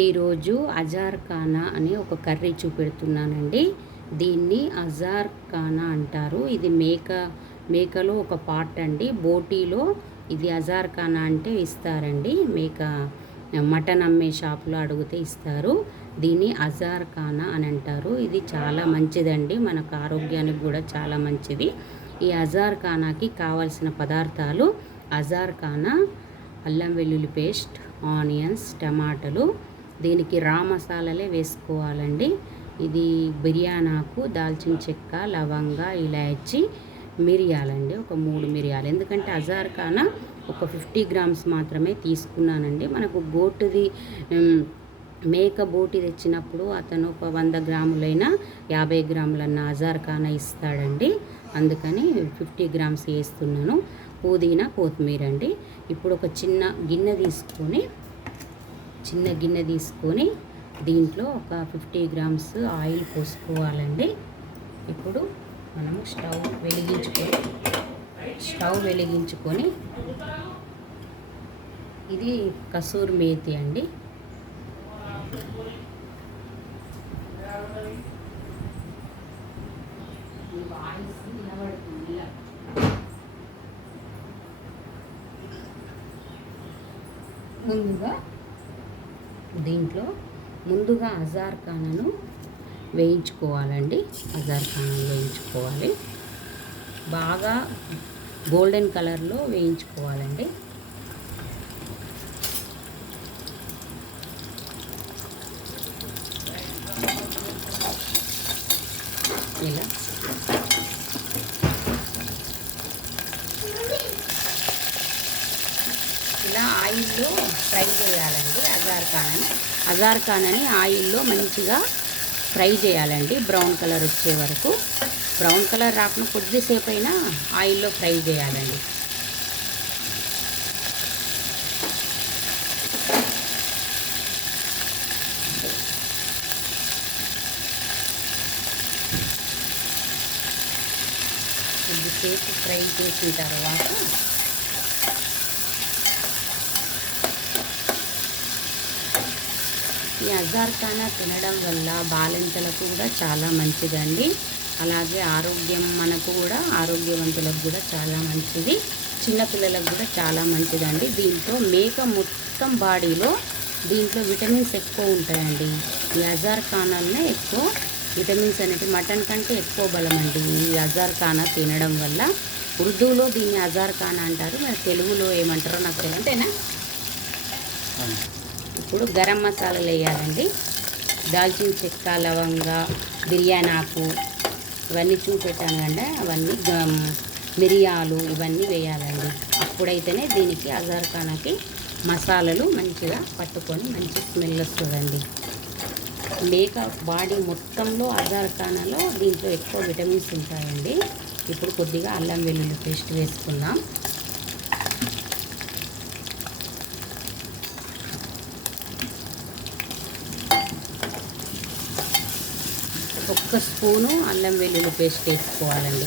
ఈరోజు అజార్ ఖానా అనే ఒక కర్రీ చూపెడుతున్నానండి. దీన్ని అజార్ ఖానా అంటారు. ఇది మేక మేకలో ఒక పార్ట్ అండి. బోటీలో ఇది అజార్ ఖానా అంటే ఇస్తారండి. మేక మటన్ అమ్మే షాప్లో అడిగితే ఇస్తారు. దీన్ని అజార్ ఖానా అని అంటారు. ఇది చాలా మంచిదండి. మనకు ఆరోగ్యానికి కూడా చాలా మంచిది. ఈ అజార్ ఖానాకి కావలసిన పదార్థాలు అజార్ ఖానా అల్లం వెల్లుల్లి పేస్ట్ ఆనియన్స్ టమాటాలు దీనికి రా మసాలాలే వేసుకోవాలండి. ఇది బిర్యానాకు దాల్చిన చెక్క లవంగ ఇలాచి మిరియాలండి. ఒక మూడు మిరియాలు. ఎందుకంటే అజార్ఖానా ఒక ఫిఫ్టీ గ్రామ్స్ మాత్రమే తీసుకున్నానండి. మనకు గోటుది మేక బోటి తెచ్చినప్పుడు అతను ఒక వంద గ్రాములైనా యాభై గ్రాములన్న అజార్ఖానా ఇస్తాడండి. అందుకని ఫిఫ్టీ గ్రామ్స్ వేస్తున్నాను. పుదీనా కొత్తిమీర అండి ఇప్పుడు ఒక చిన్న గిన్నె తీసుకొని చిన్న గిన్నె తీసుకొని దీంట్లో ఒక ఫిఫ్టీ గ్రామ్స్ ఆయిల్ పోసుకోవాలండి. ఇప్పుడు మనము స్టవ్ వెలిగించుకొని స్టవ్ వెలిగించుకొని ఇది కసూర్ మేతి అండి. ముందుగా దీంట్లో ముందుగా అజార్ఖానను వేయించుకోవాలండి. అజార్ఖానను వేయించుకోవాలి. బాగా గోల్డెన్ కలర్లో వేయించుకోవాలండి. ఇలా ఇలా ఆయిల్లో ఫ్రై చేయాలండి అజార్ ఖానని అజార్ అని ఆయిల్లో మంచిగా ఫ్రై చేయాలండి బ్రౌన్ కలర్ వచ్చే వరకు. బ్రౌన్ కలర్ రాకుండా కొద్దిసేపు అయినా ఆయిల్లో ఫ్రై చేయాలండి. కొద్దిసేపు ఫ్రై చేసిన తర్వాత ఈ అజార్ఖానా తినడం వల్ల బాలింతలకు కూడా చాలా మంచిదండి. అలాగే ఆరోగ్యం మనకు కూడా ఆరోగ్యవంతులకు కూడా చాలా మంచిది. చిన్నపిల్లలకు కూడా చాలా మంచిదండి. దీంట్లో మేక మొత్తం బాడీలో దీంట్లో విటమిన్స్ ఎక్కువ ఉంటాయండి. ఈ అజార్ ఖానాలనే ఎక్కువ విటమిన్స్ అనేవి మటన్ కంటే ఎక్కువ బలం అండి ఈ అజార్ ఖానా తినడం వల్ల. ఉర్దూలో దీన్ని అజార్ ఖానా అంటారు. తెలుగులో ఏమంటారో నాకు తెలియదు అంతేనా? ఇప్పుడు గరం మసాలాలు వేయాలండి దాల్చిన చెక్క లవంగ బిర్యానీ ఆకు ఇవన్నీ చూపెట్టాను కంటే అవన్నీ మిరియాలు ఇవన్నీ వేయాలండి. అప్పుడైతేనే దీనికి అజర్ఖానాకి మసాలాలు మంచిగా పట్టుకొని మంచి స్మెల్ వస్తుందండి. మేక బాడీ మొత్తంలో అజర్ఖానాలో దీంట్లో ఎక్కువ విటమిన్స్ ఉంటాయండి. ఇప్పుడు కొద్దిగా అల్లం వెల్లుల్లి పేస్ట్ వేసుకుందాం. ఒక్క స్పూను అల్లం వెల్లుల్లి పేస్ట్ వేసుకోవాలండి.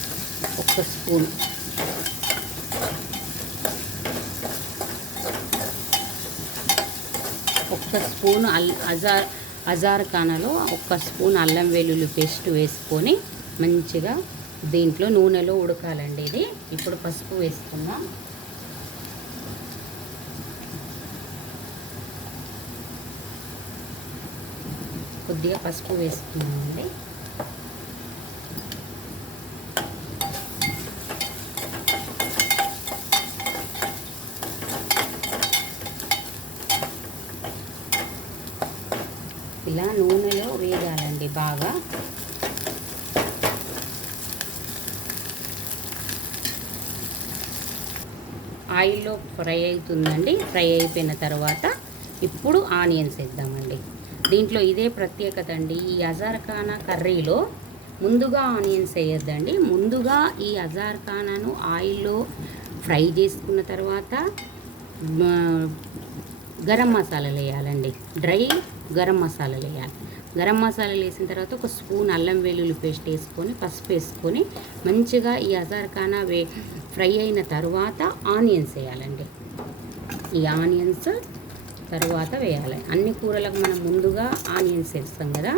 ఒక్క స్పూన్. ఒక్క స్పూన్ అల్ అజార్ అజార్ ఖానాలో ఒక్క స్పూన్ అల్లం వెల్లుల్లి పేస్ట్ వేసుకొని మంచిగా దీంట్లో నూనెలో ఉడకాలండి ఇది. ఇప్పుడు పసుపు వేసుకుందాం. కొద్దిగా పసుపు వేసుకున్నామండి ఇలా నూనెలో వేగాలండి బాగా. ఆయిల్లో ఫ్రై అవుతుందండి ఫ్రై అయిపోయిన తర్వాత ఇప్పుడు ఆనియన్స్ వేద్దామండి. దీంట్లో ఇదే ప్రత్యేకత అండి ఈ అజార్ఖానా కర్రీలో ముందుగా ఆనియన్స్ వేయొద్దండి. ముందుగా ఈ అజార్ఖానాను ఆయిల్లో ఫ్రై చేసుకున్న తర్వాత గరం మసాలాలు వేయాలండి. డ్రై గరం మసాలాలు వేయాలి. గరం మసాలాలు వేసిన తర్వాత ఒక స్పూన్ అల్లం వెల్లుల్లి పేస్ట్ వేసుకొని పసుపు వేసుకొని మంచిగా ఈ అజార్ఖానా వే ఫ్రై అయిన తర్వాత ఆనియన్స్ వేయాలండి. ఈ ఆనియన్స్ తర్వాత వేయాలి. అన్ని కూరలకు మనం ముందుగా ఆనియన్స్ వేస్తాం కదా.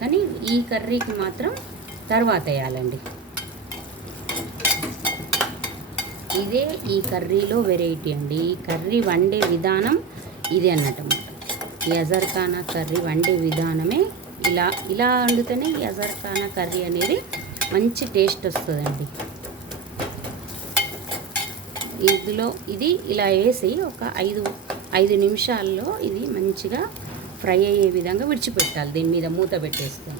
కానీ ఈ కర్రీకి మాత్రం తర్వాత వేయాలండి. ఇదే ఈ కర్రీలో వెరైటీ అండి. ఈ కర్రీ వండే విధానం ఇది అన్నట్టు ఈ అజర్ఖానా కర్రీ వండే విధానమే ఇలా ఇలా వండితేనే ఈ అజర్ఖానా కర్రీ అనేది మంచి టేస్ట్ వస్తుందండి. ఇందులో ఇది ఇలా వేసి ఒక ఐదు ఐదు నిమిషాల్లో ఇది మంచిగా ఫ్రై అయ్యే విధంగా విడిచిపెట్టాలి. దీని మీద మూత పెట్టేస్తాం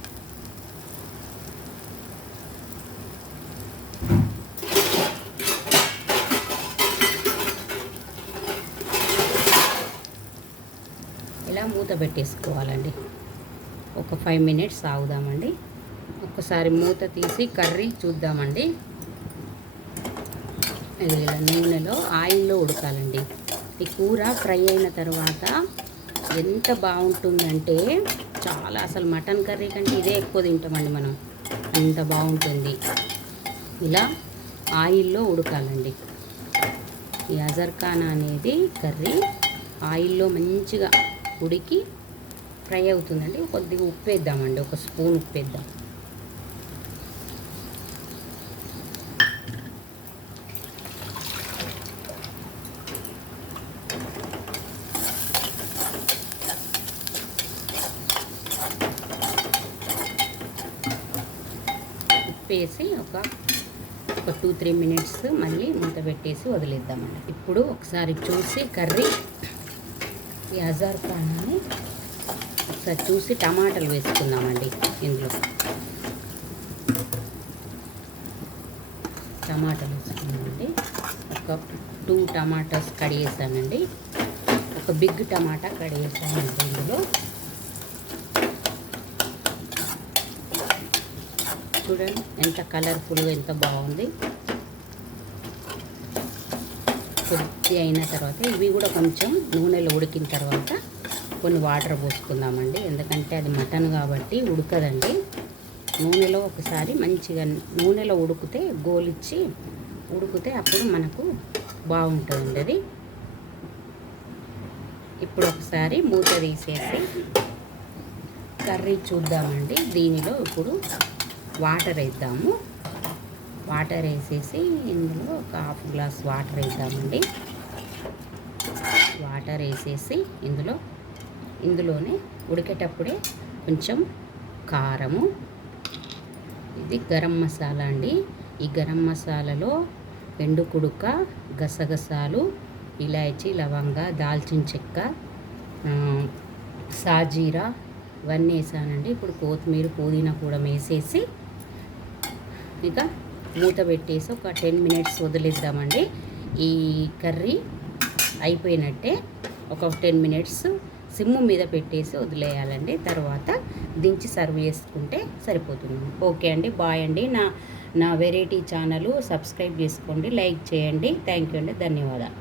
ఉడకబెట్టేసుకోవాలండి పెట్టేసుకోవాలండి ఒక ఫైవ్ మినిట్స్ ఆగుదామండి. ఒకసారి మూత తీసి కర్రీ చూద్దామండి. ఇలా నూనెలో ఆయిల్లో ఉడకాలండి. ఈ కూర ఫ్రై అయిన తర్వాత ఎంత బాగుంటుందంటే చాలా అసలు మటన్ కర్రీ కంటే ఇదే ఎక్కువ తింటామండి మనం. అంత బాగుంటుంది. ఇలా ఆయిల్లో ఉడకాలండి. ఈ అజర్ఖానా అనేది కర్రీ ఆయిల్లో మంచిగా ఉడికి ఫ్రై అవుతుందండి. కొద్దిగా ఉప్పు వేద్దామండి ఒక స్పూన్ ఉప్పు వేద్దాం ఉప్పు వేసి ఒక ఒక టూ త్రీ మినిట్స్ మళ్ళీ మూత పెట్టేసి వదిలేద్దామండి. ఇప్పుడు ఒకసారి చూసి కర్రీ ఈ అజార్ పానాన్ని ఒకసారి చూసి టమాటాలు వేసుకుందామండి ఇందులో. టమాటాలు వేసుకున్నామండి ఒక టూ టమాటాస్ కడిగేసానండి ఒక బిగ్ టమాటా కడిగేసానండి ఇందులో. చూడండి ఎంత కలర్ఫుల్గా ఎంత బాగుంది. కొద్ది అయిన తర్వాత ఇవి కూడా కొంచెం నూనెలో ఉడికిన తర్వాత కొన్ని వాటర్ పోసుకుందామండి. ఎందుకంటే అది మటన్ కాబట్టి ఉడకదండి. నూనెలో ఒకసారి మంచిగా నూనెలో ఉడికితే గోలిచ్చి ఉడికితే అప్పుడు మనకు బాగుంటుంది అది. ఇప్పుడు ఒకసారి మూత తీసేసి కర్రీ చూద్దామండి. దీనిలో ఇప్పుడు వాటర్ వేద్దాము. వాటర్ వేసేసి ఇందులో ఒక గ్లాస్ వాటర్ వేద్దామండి. వాటర్ వేసేసి ఇందులో ఇందులోనే ఉడికేటప్పుడే కొంచెం కారము. ఇది గరం మసాలా అండి. ఈ గరం మసాలాలో ఎండు కుడుక గసగసాలు ఇలాచి లవంగ దాల్చిన చెక్క సాజీరా ఇవన్నీ వేసానండి. ఇప్పుడు కొత్తిమీర పుదీనా కూడా వేసేసి ఇక మూత పెట్టేసి ఒక టెన్ మినిట్స్ వదిలేద్దామండి. ఈ కర్రీ అయిపోయినట్టే ఒక టెన్ మినిట్స్ సిమ్ మీద పెట్టేసి వదిలేయాలండి. తర్వాత దించి సర్వ్ చేసుకుంటే సరిపోతుంది. ఓకే అండి బాయ్ అండి. నా నా వెరైటీ ఛానల్ సబ్స్క్రైబ్ చేసుకోండి లైక్ చేయండి. థ్యాంక్ యూ అండి ధన్యవాదాలు.